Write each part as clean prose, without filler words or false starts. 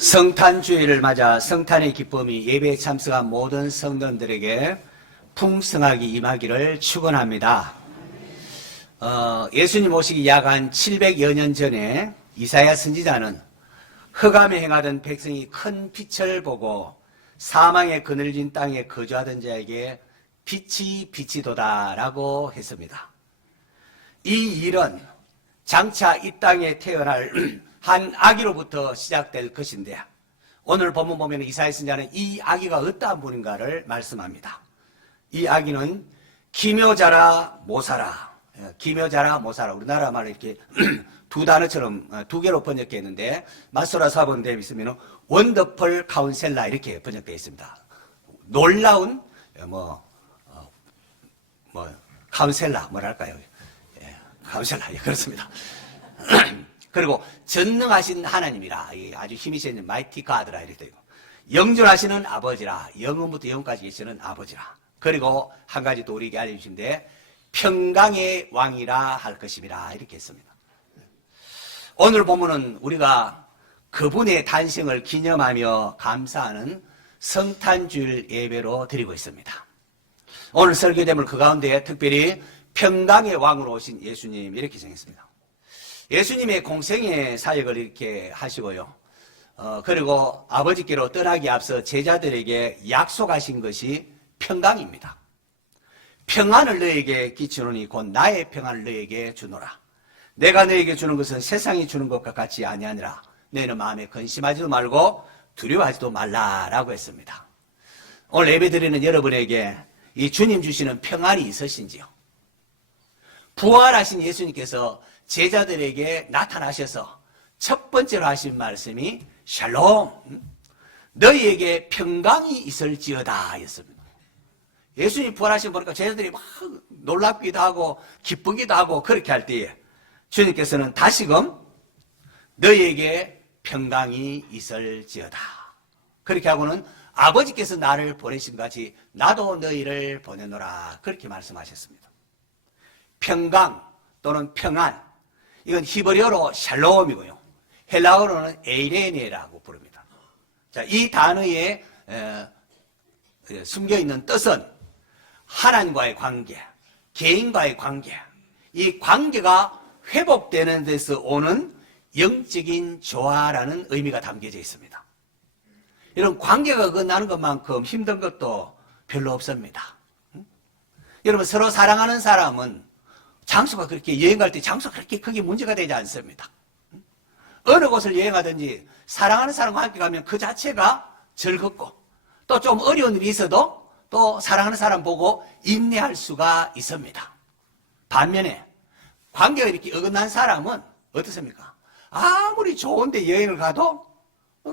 성탄주의를 맞아 성탄의 기쁨이 예배에 참석한 모든 성도들에게 풍성하게 임하기를 축원합니다. 예수님 오시기 약 한 700여 년 전에 이사야 선지자는 흑암에 행하던 백성이 큰 빛을 보고 사망의 그늘진 땅에 거주하던 자에게 빛이 비치도다라고 했습니다. 이 일은 장차 이 땅에 태어날 한 아기로부터 시작될 것인데, 오늘 본문 보면 이사야 선지자는 이 아기가 어떠한 분인가를 말씀합니다. 이 아기는 기묘자라 모사라, 기묘자라 모사라, 우리나라 말로 이렇게 두 단어처럼 두 개로 번역되어 있는데, 마소라 사본대에 있으면 원더풀 카운셀라 이렇게 번역되어 있습니다. 놀라운 카운셀라, 뭐랄까요? 카운셀라, 그렇습니다. 그리고 전능하신 하나님이라, 아주 힘이 세는 마이티 가드라 이렇게 되고, 영존하시는 아버지라, 영원부터 영원까지 계시는 아버지라. 그리고 한 가지 또 우리에게 알려주신데, 평강의 왕이라 할 것입니다 이렇게 했습니다. 오늘 보면은 우리가 그분의 탄생을 기념하며 감사하는 성탄주일 예배로 드리고 있습니다. 오늘 설교 제목을 그 가운데 특별히 평강의 왕으로 오신 예수님 이렇게 정했습니다. 예수님의 공생의 사역을 이렇게 하시고요. 그리고 아버지께로 떠나기 앞서 제자들에게 약속하신 것이 평강입니다. 평안을 너에게 끼치노니 곧 나의 평안을 너에게 주노라. 내가 너에게 주는 것은 세상이 주는 것과 같이 아니하니라. 너희는 마음에 근심하지도 말고 두려워하지도 말라라고 했습니다. 오늘 예배드리는 여러분에게 이 주님 주시는 평안이 있으신지요? 부활하신 예수님께서 제자들에게 나타나셔서 첫 번째로 하신 말씀이 샬롬, 너희에게 평강이 있을지어다 였습니다. 예수님 부활하신 보니까 제자들이 막 놀랍기도 하고 기쁘기도 하고 그렇게 할 때에 주님께서는 다시금 너희에게 평강이 있을지어다, 그렇게 하고는 아버지께서 나를 보내신 같이 나도 너희를 보내노라 그렇게 말씀하셨습니다. 평강 또는 평안, 이건 히브리어로 샬롬이고요. 헬라어로는 에이레네라고 부릅니다. 자, 이 단어에 숨겨있는 뜻은 하나님과의 관계, 개인과의 관계, 이 관계가 회복되는 데서 오는 영적인 조화라는 의미가 담겨져 있습니다. 이런 관계가 나는 것만큼 힘든 것도 별로 없습니다. 여러분, 서로 사랑하는 사람은 장소가 그렇게 여행 갈 때 장소가 그렇게 크게 문제가 되지 않습니다. 어느 곳을 여행하든지 사랑하는 사람과 함께 가면 그 자체가 즐겁고, 또 좀 어려운 일이 있어도 또 사랑하는 사람 보고 인내할 수가 있습니다. 반면에 관계가 이렇게 어긋난 사람은 어떻습니까? 아무리 좋은데 여행을 가도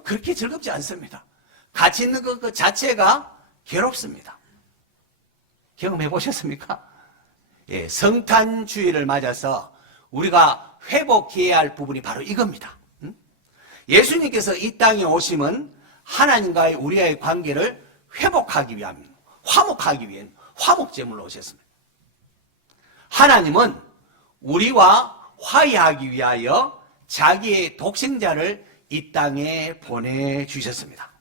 그렇게 즐겁지 않습니다. 같이 있는 그 자체가 괴롭습니다. 경험해 보셨습니까? 예, 성탄주의를 맞아서 우리가 회복해야 할 부분이 바로 이겁니다. 예수님께서 이 땅에 오심은 하나님과의 우리와의 관계를 회복하기 위함, 화목하기 위한 화목제물로 오셨습니다. 하나님은 우리와 화해하기 위하여 자기의 독생자를 이 땅에 보내주셨습니다.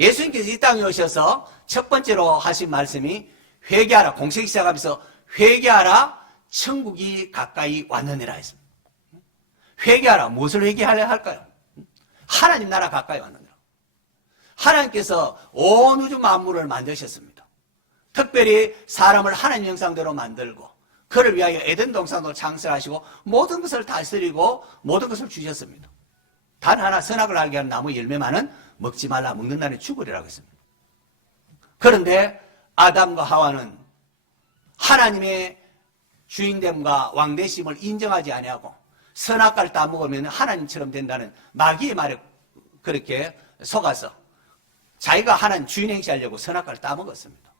예수님께서 이 땅에 오셔서 첫 번째로 하신 말씀이 회개하라, 공생이 시작하면서 회개하라, 천국이 가까이 왔느니라 했습니다. 회개하라, 무엇을 회개하려 할까요? 하나님 나라 가까이 왔느니라. 하나님께서 온 우주 만물을 만드셨습니다. 특별히 사람을 하나님 형상대로 만들고 그를 위하여 에덴 동산도 창설하시고 모든 것을 다스리고 모든 것을 주셨습니다. 단 하나, 선악을 알게 하는 나무 열매만은 먹지 말라, 먹는 날에 죽으리라고 했습니다. 그런데 아담과 하와는 하나님의 주인됨과 왕대심을 인정하지 아니하고 선악과를 따먹으면 하나님처럼 된다는 마귀의 말에 그렇게 속아서 자기가 하나님 주인 행세하려고 선악과를 따먹었습니다.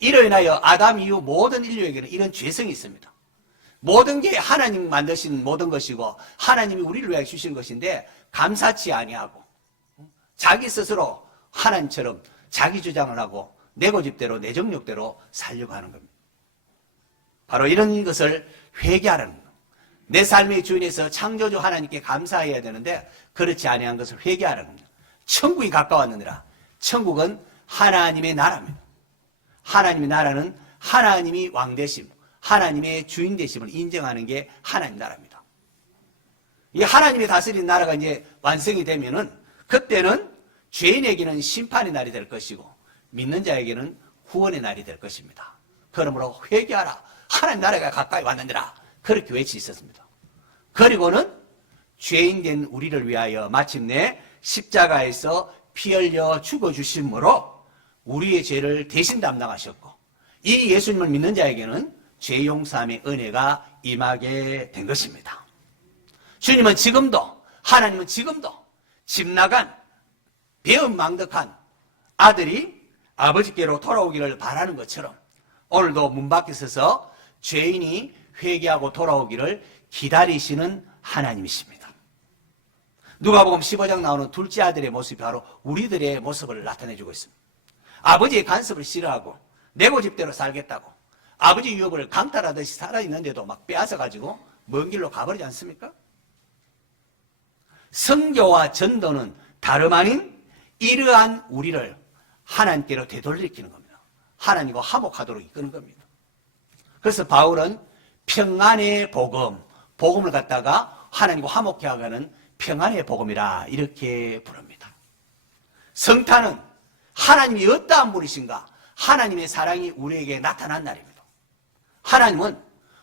이로 인하여 아담 이후 모든 인류에게는 이런 죄성이 있습니다. 모든 게 하나님 만드신 모든 것이고 하나님이 우리를 위하여 주신 것인데 감사치 아니하고 자기 스스로 하나님처럼 자기 주장을 하고 내 고집대로 내 정욕대로 살려고 하는 겁니다. 바로 이런 것을 회개하라는 것. 내 삶의 주인에서 창조주 하나님께 감사해야 되는데 그렇지 아니한 것을 회개하라는 겁니다. 천국이 가까웠느니라. 천국은 하나님의 나라입니다. 하나님의 나라는 하나님이 왕 되심, 하나님의 주인 되심을 인정하는 게 하나님 나라입니다. 이 하나님이 다스리는 나라가 이제 완성이 되면은 그때는 죄인에게는 심판의 날이 될 것이고 믿는 자에게는 구원의 날이 될 것입니다. 그러므로 회개하라. 하나님 나라가 가까이 왔느니라. 그렇게 외치셨습니다. 그리고는 죄인 된 우리를 위하여 마침내 십자가에서 피 흘려 죽어주심으로 우리의 죄를 대신 담당하셨고 이 예수님을 믿는 자에게는 죄 용서함의 은혜가 임하게 된 것입니다. 주님은 지금도, 하나님은 지금도 집 나간 배은망덕한 아들이 아버지께로 돌아오기를 바라는 것처럼 오늘도 문 밖에 서서 죄인이 회개하고 돌아오기를 기다리시는 하나님이십니다. 누가복음 15장 나오는 둘째 아들의 모습이 바로 우리들의 모습을 나타내주고 있습니다. 아버지의 간섭을 싫어하고 내 고집대로 살겠다고 아버지 유혹을 강탈하듯이 살아있는데도 막 빼앗아가지고 먼 길로 가버리지 않습니까? 선교와 전도는 다름 아닌 이러한 우리를 하나님께로 되돌리키는 겁니다. 하나님과 화목하도록 이끄는 겁니다. 그래서 바울은 평안의 복음, 복음을 갖다가 하나님과 화목해 하가는 평안의 복음이라 이렇게 부릅니다. 성탄은 하나님이 어떠한 분이신가? 하나님의 사랑이 우리에게 나타난 날입니다. 하나님은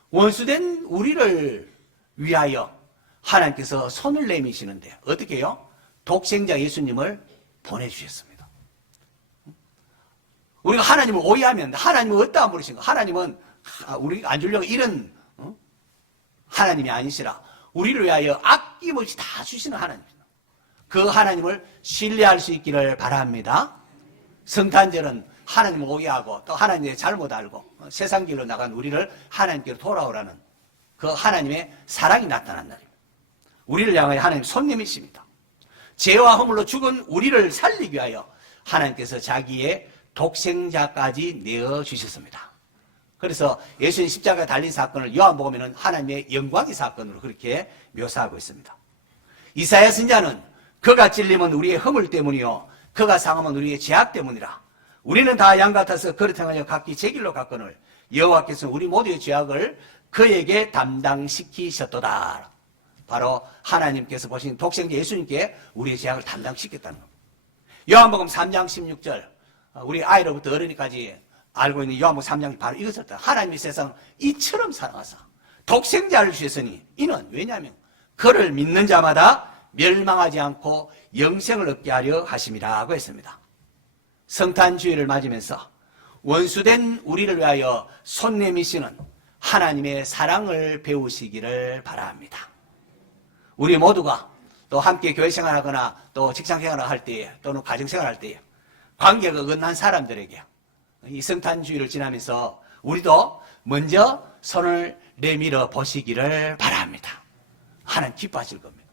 원수된 우리를 위하여 하나님께서 손을 내미시는데 어떻게 해요? 독생자 예수님을 보내주셨습니다. 우리가 하나님을 오해하면 하나님은 어떠한 분이신가? 하나님은 우리가 안 주려고 이런 하나님이 아니시라 우리를 위하여 아낌없이 다 주시는 하나님입니다. 그 하나님을 신뢰할 수 있기를 바랍니다. 성탄절은 하나님을 오해하고 또 하나님의 잘못 알고 세상 길로 나간 우리를 하나님께로 돌아오라는 그 하나님의 사랑이 나타난 날입니다. 우리를 향하여 하나님 손님이십니다. 죄와 허물로 죽은 우리를 살리기 위하여 하나님께서 자기의 독생자까지 내어주셨습니다. 그래서 예수님 십자가에 달린 사건을 요한복음에는 하나님의 영광의 사건으로 그렇게 묘사하고 있습니다. 이사야 선지자는 그가 찔림은 우리의 허물 때문이요 그가 상함은 우리의 죄악 때문이라. 우리는 다 양 같아서 그릇 행하여 각기 제 길로 갔거늘 여호와께서는 우리 모두의 죄악을 그에게 담당시키셨도다. 바로 하나님께서 보신 독생자 예수님께 우리의 죄악을 담당시켰다는 겁니다. 요한복음 3장 16절 우리 아이로부터 어른이까지 알고 있는 요한복음 3장 바로 이것을 하나님이 세상을 이처럼 사랑하사 독생자를 주셨으니 이는 왜냐하면 그를 믿는 자마다 멸망하지 않고 영생을 얻게 하려 하심이라고 했습니다. 성탄주의를 맞으면서 원수된 우리를 위하여 손 내미시는 하나님의 사랑을 배우시기를 바랍니다. 우리 모두가 또 함께 교회 생활하거나 또 직장 생활을 할 때에 또는 가정 생활할 때에 관계가 어긋난 사람들에게 이 성탄주의를 지나면서 우리도 먼저 손을 내밀어 보시기를 바랍니다. 하나님 기뻐하실 겁니다.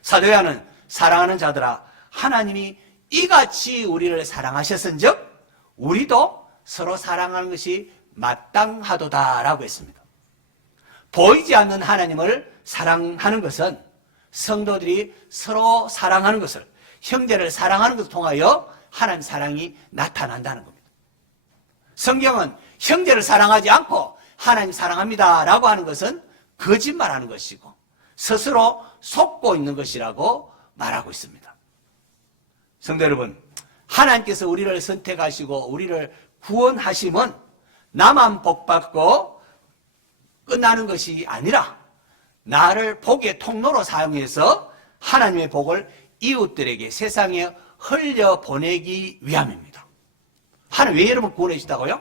사도 요한은 사랑하는 자들아 하나님이 이같이 우리를 사랑하셨은즉 우리도 서로 사랑하는 것이 마땅하도다라고 했습니다. 보이지 않는 하나님을 사랑하는 것은 성도들이 서로 사랑하는 것을 형제를 사랑하는 것을 통하여 하나님 사랑이 나타난다는 겁니다. 성경은 형제를 사랑하지 않고 하나님 사랑합니다 라고 하는 것은 거짓말하는 것이고 스스로 속고 있는 것이라고 말하고 있습니다. 성도 여러분, 하나님께서 우리를 선택하시고 우리를 구원하심은 나만 복받고 끝나는 것이 아니라 나를 복의 통로로 사용해서 하나님의 복을 이웃들에게 세상에 흘려보내기 위함입니다. 하나님 왜 여러분 구원해 주시다고요?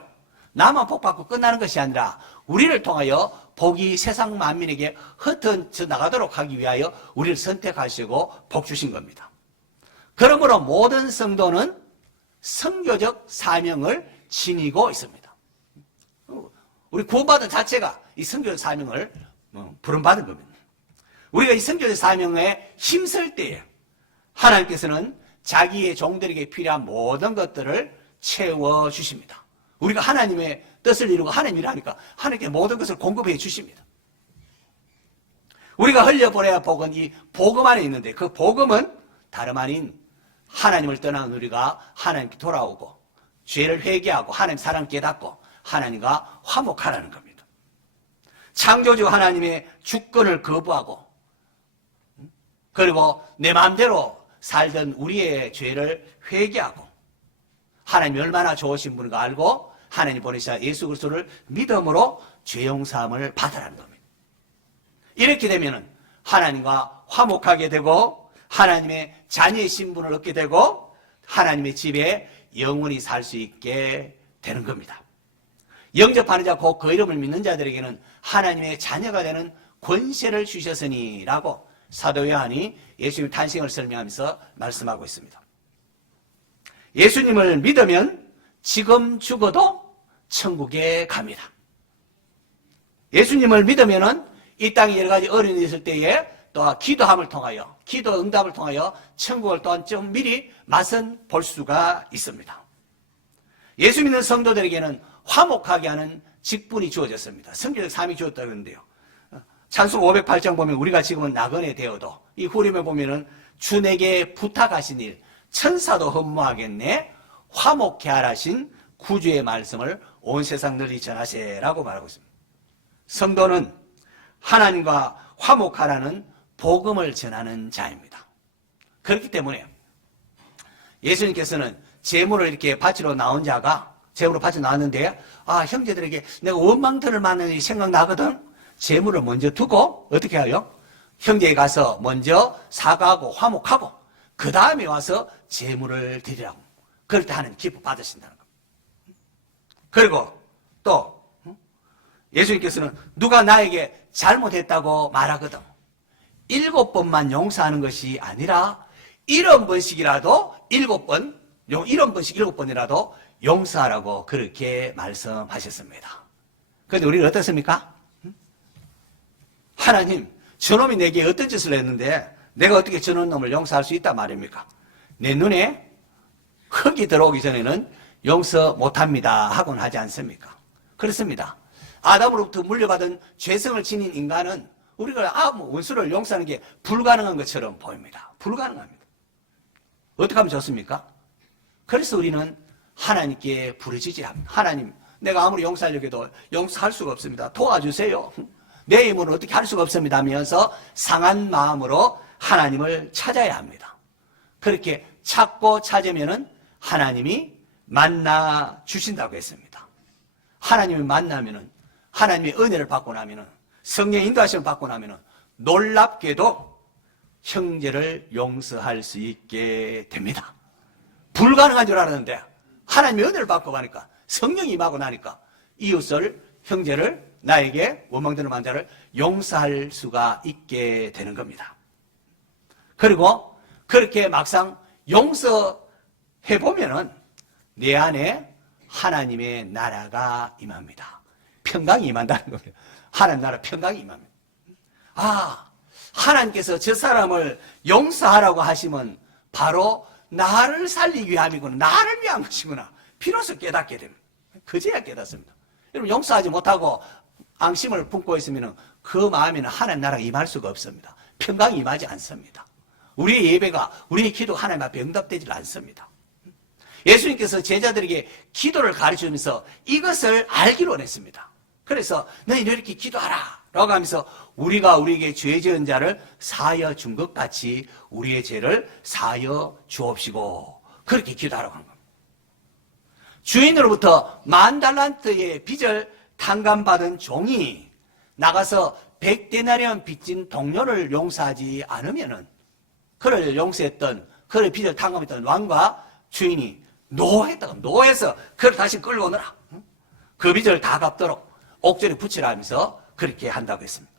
나만 복받고 끝나는 것이 아니라 우리를 통하여 복이 세상 만민에게 흩어져 나가도록 하기 위하여 우리를 선택하시고 복 주신 겁니다. 그러므로 모든 성도는 선교적 사명을 지니고 있습니다. 우리 구원받은 자체가 이 선교적 사명을 부름받은 겁니다. 우리가 이 선교적 사명에 힘쓸 때에 하나님께서는 자기의 종들에게 필요한 모든 것들을 채워주십니다. 우리가 하나님의 뜻을 이루고 하나님 일을 하니까 하나님께 모든 것을 공급해 주십니다. 우리가 흘려보내야 복은 이 복음 안에 있는데, 그 복음은 다름 아닌 하나님을 떠난 우리가 하나님께 돌아오고 죄를 회개하고 하나님 사랑 깨닫고 하나님과 화목하라는 겁니다. 창조주 하나님의 주권을 거부하고 그리고 내 마음대로 살던 우리의 죄를 회개하고 하나님이 얼마나 좋으신 분인가 알고 하나님 보내신 예수 그리스도를 믿음으로 죄 용서함을 받으라는 겁니다. 이렇게 되면 하나님과 화목하게 되고 하나님의 자녀의 신분을 얻게 되고 하나님의 집에 영원히 살 수 있게 되는 겁니다. 영접하는 자 곧 그 이름을 믿는 자들에게는 하나님의 자녀가 되는 권세를 주셨으니 라고 사도 요한이 예수님 탄생을 설명하면서 말씀하고 있습니다. 예수님을 믿으면 지금 죽어도 천국에 갑니다. 예수님을 믿으면은 이 땅에 여러 가지 어려움이 있을 때에 또 기도함을 통하여 기도 응답을 통하여 천국을 또한 좀 미리 맛은 볼 수가 있습니다. 예수 믿는 성도들에게는 화목하게 하는 직분이 주어졌습니다. 성경에 3이 주었다 그러는데요. 찬송 508장 보면 우리가 지금은 나그네 되어도 이 후렴에 보면은 주 내게 부탁하신 일 천사도 흠모하겠네 화목케 하라신 구주의 말씀을 온 세상 널리 전하세라고 말하고 있습니다. 성도는 하나님과 화목하라는 복음을 전하는 자입니다. 그렇기 때문에 예수님께서는 제물을 이렇게 바치러 나온 자가 제물을 바치러 나왔는데 형제들에게 내가 원망들을 많은 일이 생각나거든. 제물을 먼저 두고 어떻게 해요? 형제에 가서 먼저 사과하고 화목하고 그 다음에 와서 제물을 드리라고. 그럴 때 하나님 기뻐 받으신다는 겁니다. 그리고 또 예수님께서는 누가 나에게 잘못했다고 말하거든 7번만 용서하는 것이 아니라 70번씩이라도 7번이라도 용서하라고 그렇게 말씀하셨습니다. 그런데 우리는 어떻습니까? 하나님, 저놈이 내게 어떤 짓을 했는데 내가 어떻게 저놈 놈을 용서할 수 있단 말입니까? 내 눈에 흙이 들어오기 전에는 용서 못합니다 하고는 하지 않습니까? 그렇습니다. 아담으로부터 물려받은 죄성을 지닌 인간은 우리가 원수를 용서하는 게 불가능한 것처럼 보입니다. 불가능합니다. 어떻게 하면 좋습니까? 그래서 우리는 하나님께 부르짖으랍니다. 하나님, 내가 아무리 용서하려고 해도 용서할 수가 없습니다. 도와주세요. 내 힘으로 어떻게 할 수가 없습니다 하면서 상한 마음으로 하나님을 찾아야 합니다. 그렇게 찾고 찾으면은 하나님이 만나 주신다고 했습니다. 하나님을 만나면은 하나님의 은혜를 받고 나면은 성령의 인도하심을 받고 나면은 놀랍게도 형제를 용서할 수 있게 됩니다. 불가능한 줄 알았는데 하나님의 은혜를 받고 가니까 성령이 임하고 나니까 이웃을 형제를 나에게 원망되는 만자를 용서할 수가 있게 되는 겁니다. 그리고 그렇게 막상 용서해보면은 내 안에 하나님의 나라가 임합니다. 평강이 임한다는 겁니다. 하나님 나라 평강이 임합니다. 하나님께서 저 사람을 용서하라고 하시면 바로 나를 살리기 위함이구나. 나를 위한 것이구나. 비로소 깨닫게 됩니다. 그제야 깨닫습니다. 여러분 용서하지 못하고 앙심을 품고 있으면 그 마음에는 하나님 나라가 임할 수가 없습니다. 평강이 임하지 않습니다. 우리의 예배가 우리의 기도가 하나님 앞에 응답되지 않습니다. 예수님께서 제자들에게 기도를 가르치면서 이것을 알기로 원했습니다. 그래서 너희는 이렇게 기도하라 라고 하면서 우리가 우리에게 죄 지은 자를 사하여 준 것 같이 우리의 죄를 사하여 주옵시고 그렇게 기도하라고 한 겁니다. 주인으로부터 10,000달란트의 빚을 탕감받은 종이 나가서 100데나리온 빚진 동료를 용서하지 않으면은 그를 용서했던 그를 빚을 탕감했던 왕과 주인이 노해서 그를 다시 끌고 오너라. 그 빚을 다 갚도록 옥절에 붙이라 하면서 그렇게 한다고 했습니다.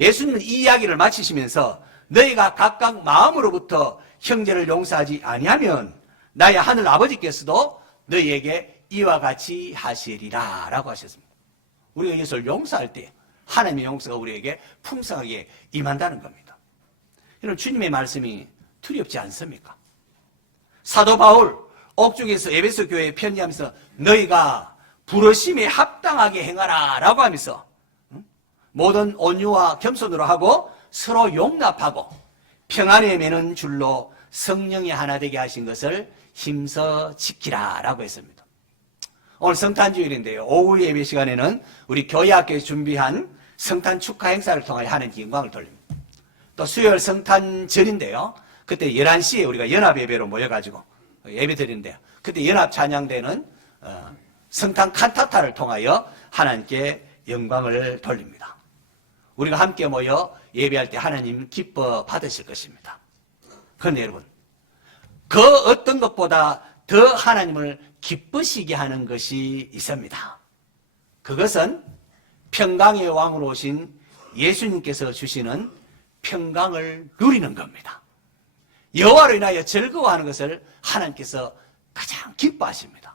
예수님은 이 이야기를 마치시면서 너희가 각각 마음으로부터 형제를 용서하지 아니하면 나의 하늘 아버지께서도 너희에게 이와 같이 하시리라 라고 하셨습니다. 우리가 예수를 용서할 때 하나님의 용서가 우리에게 풍성하게 임한다는 겁니다. 이런 주님의 말씀이 두렵지 않습니까? 사도 바울 옥중에서 에베소 교회에 편지하면서 너희가 부르심에 합당하게 행하라 라고 하면서 모든 온유와 겸손으로 하고 서로 용납하고 평안에 매는 줄로 성령이 하나 되게 하신 것을 힘써 지키라 라고 했습니다. 오늘 성탄주일인데요. 오후 예배 시간에는 우리 교회학교에 준비한 성탄 축하 행사를 통하여 하나님께 영광을 돌립니다. 또 수요일 성탄절인데요. 그때 11시에 우리가 연합예배로 모여가지고 예배 드리는데요. 그때 연합 찬양대는 성탄 칸타타를 통하여 하나님께 영광을 돌립니다. 우리가 함께 모여 예배할 때 하나님 기뻐 받으실 것입니다. 그런데 여러분, 그 어떤 것보다 더 하나님을 기쁘시게 하는 것이 있습니다. 그것은 평강의 왕으로 오신 예수님께서 주시는 평강을 누리는 겁니다. 여호와로 인하여 즐거워하는 것을 하나님께서 가장 기뻐하십니다.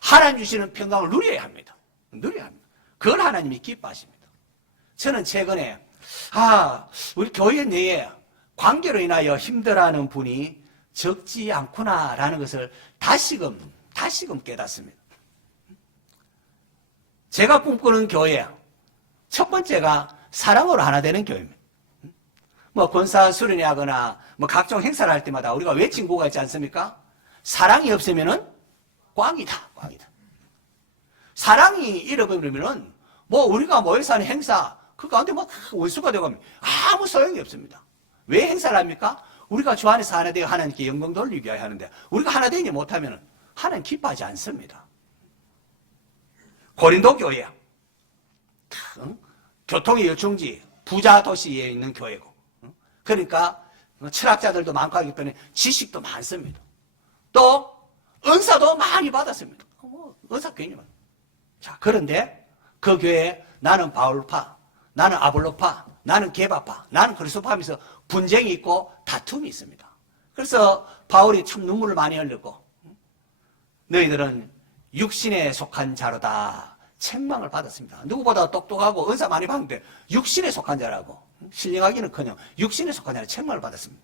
하나님 주시는 평강을 누려야 합니다. 누려야 합니다. 그걸 하나님이 기뻐하십니다. 저는 최근에 우리 교회 내에 관계로 인하여 힘들어하는 분이 적지 않구나라는 것을 다시금 깨닫습니다. 제가 꿈꾸는 교회, 첫 번째가 사랑으로 하나 되는 교회입니다. 권사 수련회 하거나 각종 행사를 할 때마다 우리가 외친 구호가 있지 않습니까? 사랑이 없으면은 꽝이다. 사랑이 잃어버리면은 우리가 모여서 하는 행사, 그 가운데 원수가 되어가면 아무 소용이 없습니다. 왜 행사를 합니까? 우리가 주 안에서 하나 되어 하나님께 영광 돌리기 위하여 하는데, 우리가 하나 되지 못하면 하나님 기뻐하지 않습니다. 고린도 교회, 교통의 요충지, 부자 도시에 있는 교회고, 그러니까 철학자들도 많고 하기 때문에 지식도 많습니다. 또 은사도 많이 받았습니다. 은사 괜히 많아요. 자, 그런데 그 교회에 나는 바울파, 나는 아볼로파, 나는 게바파, 나는 그리스도파 하면서 분쟁이 있고 다툼이 있습니다. 그래서 바울이 참 눈물을 많이 흘렸고, 너희들은 육신에 속한 자로다 책망을 받았습니다. 누구보다 똑똑하고 은사 많이 받는데 육신에 속한 자라고, 신령하기는커녕 육신에 속한 자라 책망을 받았습니다.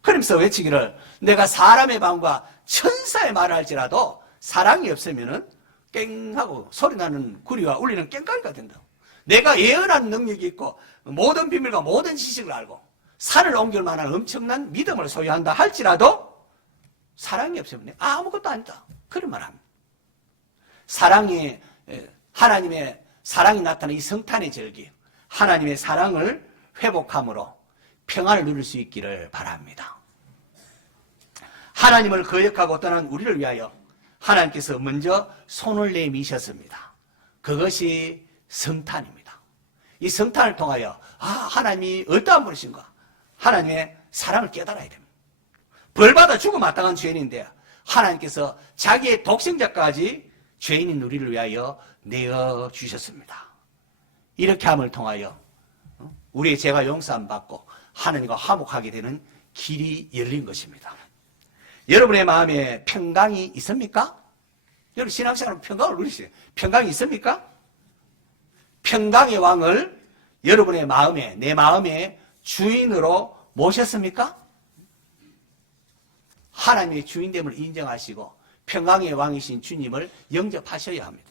그러면서 외치기를, 내가 사람의 마음과 천사의 말을 할지라도 사랑이 없으면은 깽하고 소리나는 구리와 울리는 깽가리가 된다. 내가 예언하는 능력이 있고 모든 비밀과 모든 지식을 알고 산을 옮길 만한 엄청난 믿음을 소유한다 할지라도 사랑이 없으면 아무것도 아니다. 그런 말 합니다. 사랑이, 하나님의 사랑이 나타나는 이 성탄의 절기, 하나님의 사랑을 회복함으로 평안을 누릴 수 있기를 바랍니다. 하나님을 거역하고 떠난 우리를 위하여 하나님께서 먼저 손을 내미셨습니다. 그것이 성탄입니다. 이 성탄을 통하여 하나님이 어떠한 분이신가, 하나님의 사랑을 깨달아야 됩니다. 벌받아 죽음 마땅한 죄인인데 하나님께서 자기의 독생자까지 죄인인 우리를 위하여 내어주셨습니다. 이렇게 함을 통하여 우리의 죄가 용서함 받고 하나님과 화목하게 되는 길이 열린 것입니다. 여러분의 마음에 평강이 있습니까? 여러분 신앙생활은 평강을 누리세요. 평강이 있습니까? 평강의 왕을 여러분의 마음에, 내 마음의 주인으로 모셨습니까? 하나님의 주인됨을 인정하시고 평강의 왕이신 주님을 영접하셔야 합니다.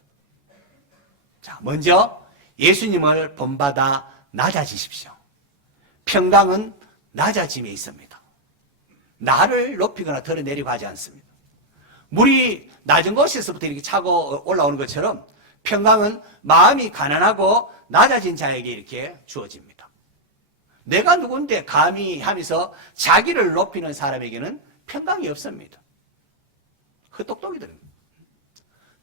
자, 먼저 예수님을 본받아 낮아지십시오. 평강은 낮아짐에 있습니다. 나를 높이거나 덜어내리고 하지 않습니다. 물이 낮은 곳에서부터 이렇게 차고 올라오는 것처럼 평강은 마음이 가난하고 낮아진 자에게 이렇게 주어집니다. 내가 누군데 감히 하면서 자기를 높이는 사람에게는 평강이 없습니다. 헛똑똑이들입니다.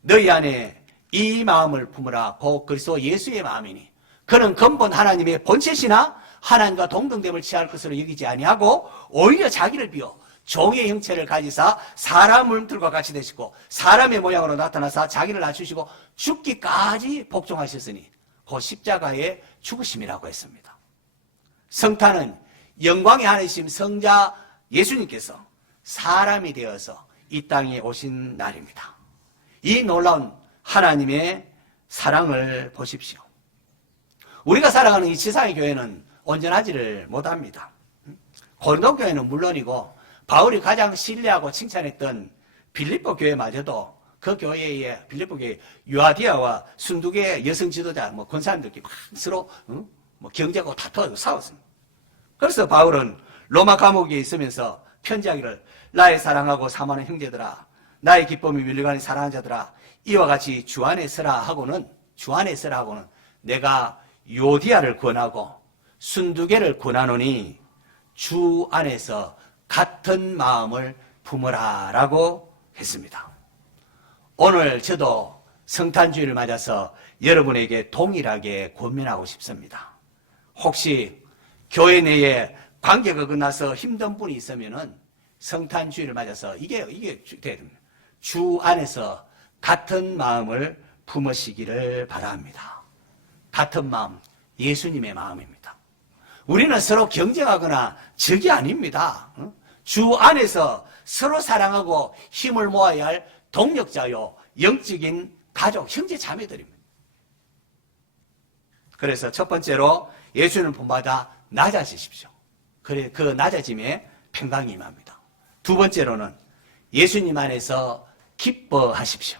너희 안에 이 마음을 품으라. 곧 그리스도 예수의 마음이니 그는 근본 하나님의 본체시나 하나님과 동등됨을 취할 것으로 여기지 아니하고 오히려 자기를 비워 종의 형체를 가지사 사람 물들과 같이 되시고 사람의 모양으로 나타나사 자기를 낮추시고 죽기까지 복종하셨으니 그 십자가의 죽으심이라고 했습니다. 성탄은 영광의 하나님 성자 예수님께서 사람이 되어서 이 땅에 오신 날입니다. 이 놀라운 하나님의 사랑을 보십시오. 우리가 살아가는 이 지상의 교회는 온전하지를 못합니다. 고린도 교회는 물론이고 바울이 가장 신뢰하고 칭찬했던 빌립보 교회마저도 그 교회에 빌립보 교회 유아디아와 순두계 여성 지도자 권사님들끼리 막 서로 뭐 경제하고 다투고 싸웠습니다. 그래서 바울은 로마 감옥에 있으면서 편지하기를 나의 사랑하고 사모하는 형제들아, 나의 기쁨이 밀려가는 사랑하는 자들아, 이와 같이 주 안에 서라 하고는 내가 요디아를 권하고 순두개를 권하노니 주 안에서 같은 마음을 품으라 라고 했습니다. 오늘 저도 성탄주의를 맞아서 여러분에게 동일하게 권면하고 싶습니다. 혹시 교회 내에 관계가 끝나서 힘든 분이 있으면은 성탄주의를 맞아서 이게 돼야 됩니다. 주 안에서 같은 마음을 품으시기를 바랍니다. 같은 마음, 예수님의 마음입니다. 우리는 서로 경쟁하거나 적이 아닙니다. 주 안에서 서로 사랑하고 힘을 모아야 할 동력자요, 영적인 가족, 형제 자매들입니다. 그래서 첫 번째로 예수님을 본받아 낮아지십시오. 그래, 그 낮아짐에 평강이 임합니다. 두 번째로는 예수님 안에서 기뻐하십시오.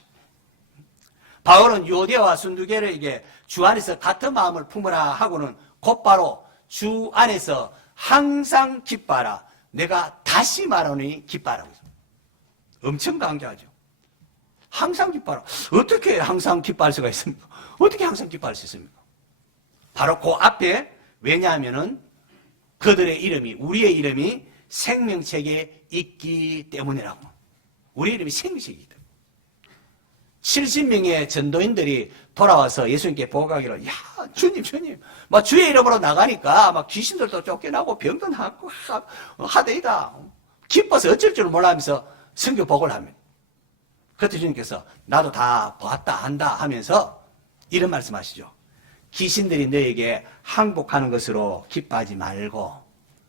바울은 요디아와 순두개에게 주 안에서 같은 마음을 품으라 하고는 곧바로 주 안에서 항상 기뻐하라. 내가 다시 말하니 기뻐하라고 했습니다. 엄청 강조하죠. 항상 기뻐하라. 어떻게 항상 기뻐할 수가 있습니까? 어떻게 항상 기뻐할 수 있습니까? 바로 그 앞에, 왜냐하면은 그들의 이름이, 우리의 이름이 생명책에 있기 때문이라고. 우리의 이름이 생명책이기 때문에. 70명의 전도인들이 돌아와서 예수님께 보고하기를, 야, 주님, 막 주의 이름으로 나가니까 막 귀신들도 쫓겨나고 병도 낫고 하되이다. 기뻐서 어쩔 줄 몰라 하면서 성경 보고를 합니다. 그때 주님께서 나도 다 보았다, 안다 하면서 이런 말씀하시죠. 귀신들이 너에게 항복하는 것으로 기뻐하지 말고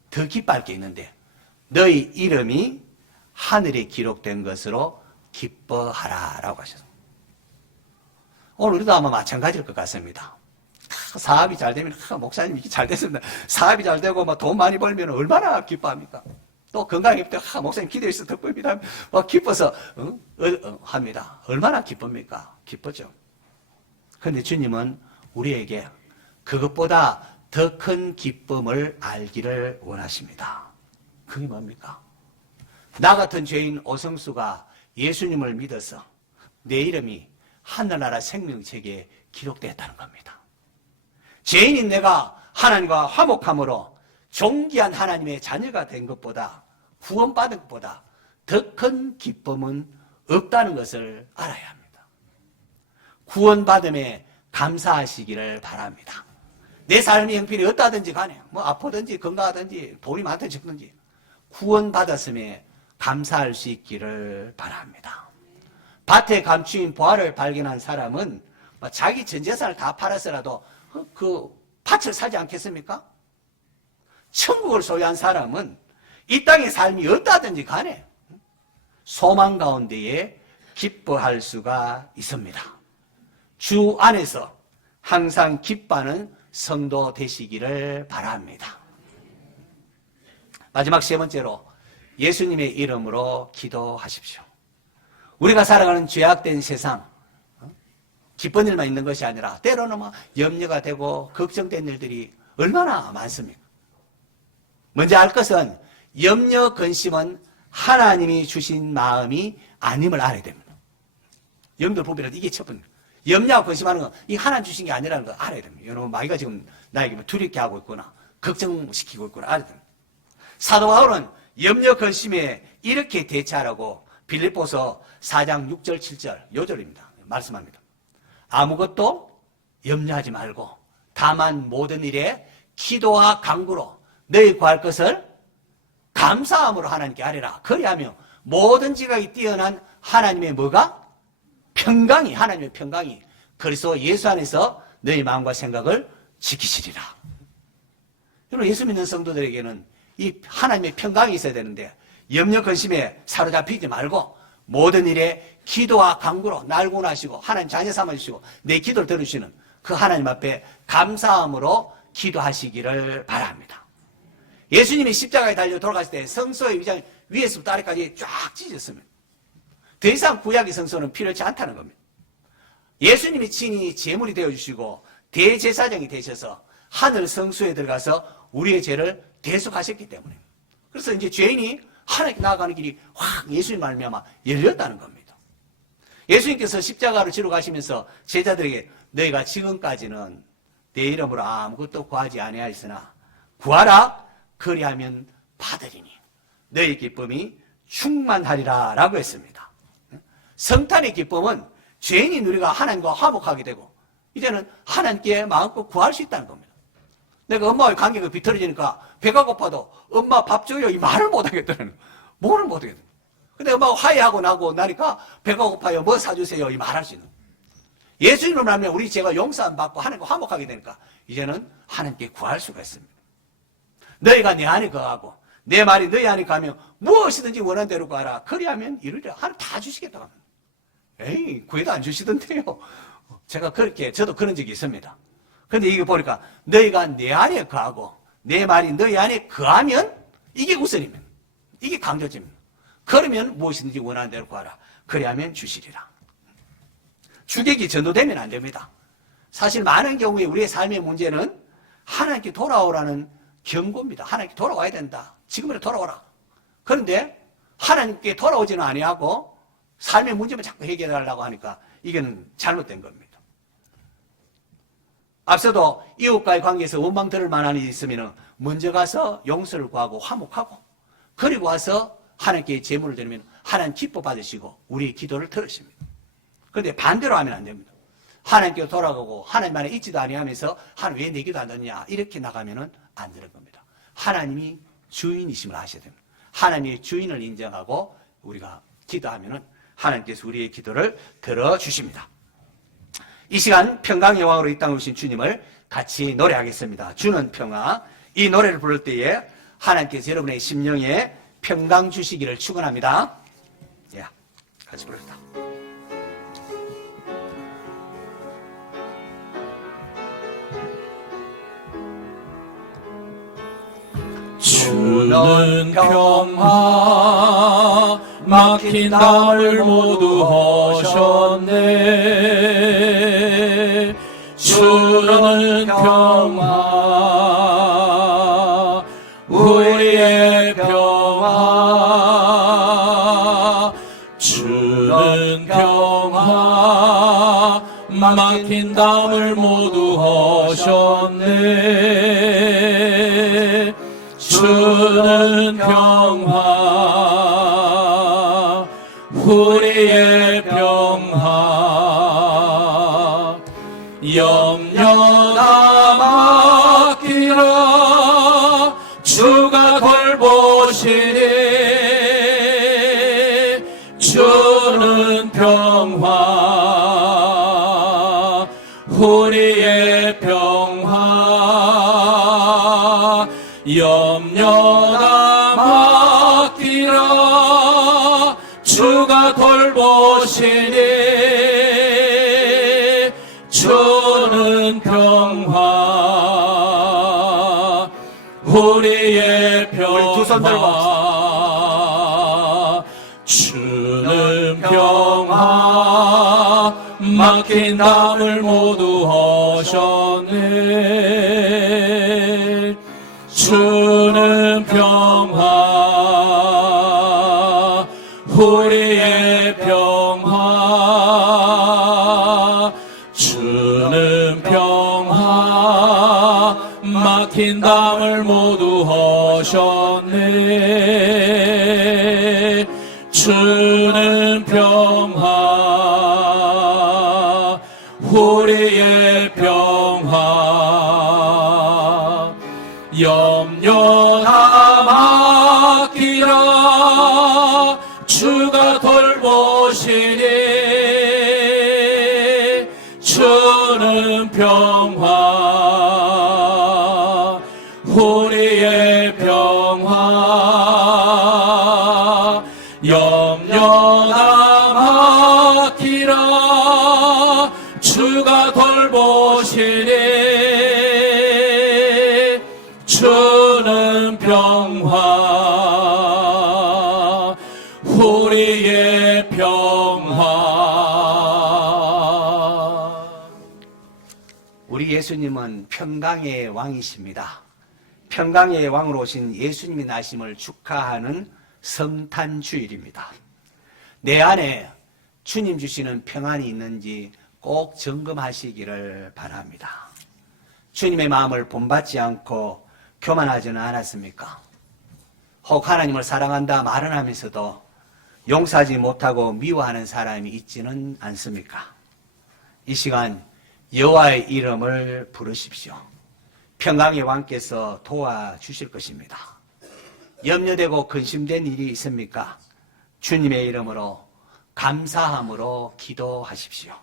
더 기뻐할 게 있는데 너희 이름이 하늘에 기록된 것으로 기뻐하라 라고 하셨습니다. 오늘 우리도 아마 마찬가지일 것 같습니다. 사업이 잘 되면 목사님 이게 잘 됐습니다. 사업이 잘 되고 돈 많이 벌면 얼마나 기뻐합니까? 또 건강이 때 목사님 기도해서 덕분입니다. 기뻐서 합니다. 얼마나 기쁩니까? 기쁘죠. 그런데 주님은 우리에게 그것보다 더 큰 기쁨을 알기를 원하십니다. 그게 뭡니까? 나 같은 죄인 오성수가 예수님을 믿어서 내 이름이 하늘나라 생명책에 기록되었다는 겁니다. 죄인인 내가 하나님과 화목함으로 존귀한 하나님의 자녀가 된 것보다, 구원받은 것보다 더 큰 기쁨은 없다는 것을 알아야 합니다. 구원받음에 감사하시기를 바랍니다. 내 삶의 형편이 어떠하든지 간에, 아프든지 건강하든지 돈이 많든지 적든지 구원받았음에 감사할 수 있기를 바랍니다. 밭에 감추인 보화를 발견한 사람은 자기 전 재산을 다 팔아서라도 그 밭을 사지 않겠습니까? 천국을 소유한 사람은 이 땅의 삶이 어떠하든지 간에 소망 가운데에 기뻐할 수가 있습니다. 주 안에서 항상 기뻐하는 성도 되시기를 바랍니다. 마지막 세 번째로 예수님의 이름으로 기도하십시오. 우리가 살아가는 죄악된 세상, 기쁜 일만 있는 것이 아니라 때로는 염려가 되고 걱정된 일들이 얼마나 많습니까? 먼저 알 것은 염려, 근심은 하나님이 주신 마음이 아님을 알아야 됩니다. 염려, 불편이라도 이게 첫 번째. 염려하고 근심하는 건 이 하나님 주신 게 아니라는 걸 알아야 됩니다. 여러분, 마귀가 지금 나에게 두렵게 하고 있구나, 걱정시키고 있구나 알아야 됩니다. 사도 바울은 염려, 근심에 이렇게 대처하라고 빌립보서 4장 6절, 7절 요절입니다. 말씀합니다. 아무것도 염려하지 말고 다만 모든 일에 기도와 간구로 너희 구할 것을 감사함으로 하나님께 아뢰라. 그리하며 모든 지각이 뛰어난 하나님의 뭐가? 평강이, 하나님의 평강이 그리스도 예수 안에서 너희 마음과 생각을 지키시리라. 여러분, 예수 믿는 성도들에게는 이 하나님의 평강이 있어야 되는데 염려 근심에 사로잡히지 말고 모든 일에 기도와 간구로 날 구원하시고 하나님 자녀 삼아주시고 내 기도를 들으시는 그 하나님 앞에 감사함으로 기도하시기를 바랍니다. 예수님이 십자가에 달려 돌아갔을 때 성소의 위장이 위에서부터 아래까지 쫙 찢어졌습니다. 더 이상 구약의 성소는 필요치 않다는 겁니다. 예수님이 친히 제물이 되어주시고 대제사장이 되셔서 하늘 성소에 들어가서 우리의 죄를 대속하셨기 때문에. 그래서 이제 죄인이 하나님께 나아가는 길이 확 예수님 말미암아 열렸다는 겁니다. 예수님께서 십자가를 지러 가시면서 제자들에게 너희가 지금까지는 내 이름으로 아무것도 구하지 아니하였으나 구하라 그리하면 받으리니 너희 기쁨이 충만하리라 라고 했습니다. 성탄의 기쁨은 죄인인 우리가 하나님과 화목하게 되고 이제는 하나님께 마음껏 구할 수 있다는 겁니다. 내가 엄마와의 관계가 비틀어지니까 배가 고파도 엄마 밥 줘요 이 말을 못하겠다는 거예요. 뭐를 못하겠다는 거예요. 근데 엄마가 화해하고 나니까 배가 고파요 뭐 사주세요 이 말할 수 있는 거예요. 예수님을 만나면 우리 죄가 용서안 받고 하나님과 화목하게 되니까 이제는 하나님께 구할 수가 있습니다. 너희가 내 안에 거하고 내 말이 너희 안에 가면 무엇이든지 원하는 대로 구하라 그리하면 이루리라. 하나님 다 주시겠다. 에이 구해도 안 주시던데요. 제가 그렇게 저도 그런 적이 있습니다. 근데 이게 보니까 너희가 내 안에 거하고 내 말이 너희 안에 거하면 이게 우선입니다. 이게 강조점입니다. 그러면 무엇이든지 원하는 대로 구하라. 그리하면 주시리라. 주객이 전도되면 안 됩니다. 사실 많은 경우에 우리의 삶의 문제는 하나님께 돌아오라는 경고입니다. 하나님께 돌아와야 된다. 지금으로 돌아오라. 그런데 하나님께 돌아오지는 아니하고 삶의 문제만 자꾸 해결하려고 하니까 이건 잘못된 겁니다. 앞서도 이웃과의 관계에서 원망 들을 만한 일이 있으면 먼저 가서 용서를 구하고 화목하고 그리고 와서 하나님께 제물을 드리면 하나님 기뻐 받으시고 우리의 기도를 들으십니다. 그런데 반대로 하면 안 됩니다. 하나님께 돌아가고 하나님 안에 있지도 아니하면서 하나님 왜 내 기도 안 듣냐 이렇게 나가면 안 되는 겁니다. 하나님이 주인이심을 아셔야 됩니다. 하나님의 주인을 인정하고 우리가 기도하면 하나님께서 우리의 기도를 들어주십니다. 이 시간 평강의 왕으로 이 땅에 오신 주님을 같이 노래하겠습니다. 주는 평화. 이 노래를 부를 때에 하나님께서 여러분의 심령에 평강 주시기를 축원합니다. 예, 같이 부릅니다. 주는 평화 막힌 담을 모두 허셨네. 주는 평화 우리의 평화. 주는 평화 막힌 담을 모두 허셨네. 주는 평화 우리의 평화. 염려나 맡기라 주가 돌보시니. 주는 평화 우리의 평화. 염려나 맡기라 주가 돌보시니. 주는 평화 우리의 평화. 주는 평화 막힌 담을 모두 허셨네. 주는 평화 우리의 평화. 주는 평화 막힌 담을 모두 허셨네. 주는 평화 우리의 평화. 염려나 맡기라 주가 돌보시니. 주는 평화 우리의 평화. 염려나 맡기라 주가 돌보시니. 주는 평화 우리의 평화. 우리 예수님은 평강의 왕이십니다. 평강의 왕으로 오신 예수님이 나심을 축하하는 성탄주일입니다. 내 안에 주님 주시는 평안이 있는지 꼭 점검하시기를 바랍니다. 주님의 마음을 본받지 않고 교만하지는 않았습니까? 혹 하나님을 사랑한다 말은 하면서도 용서하지 못하고 미워하는 사람이 있지는 않습니까? 이 시간 여호와의 이름을 부르십시오. 평강의 왕께서 도와주실 것입니다. 염려되고 근심된 일이 있습니까? 주님의 이름으로 감사함으로 기도하십시오.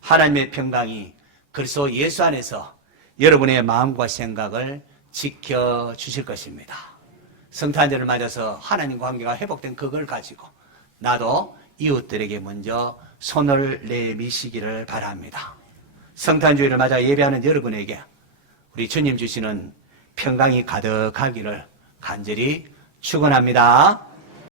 하나님의 평강이 그리스도 예수 안에서 여러분의 마음과 생각을 지켜주실 것입니다. 성탄절을 맞아서 하나님 관계가 회복된 그걸 가지고 나도 이웃들에게 먼저 손을 내미시기를 바랍니다. 성탄주일을 맞아 예배하는 여러분에게 우리 주님 주시는 평강이 가득하기를 간절히 축원합니다.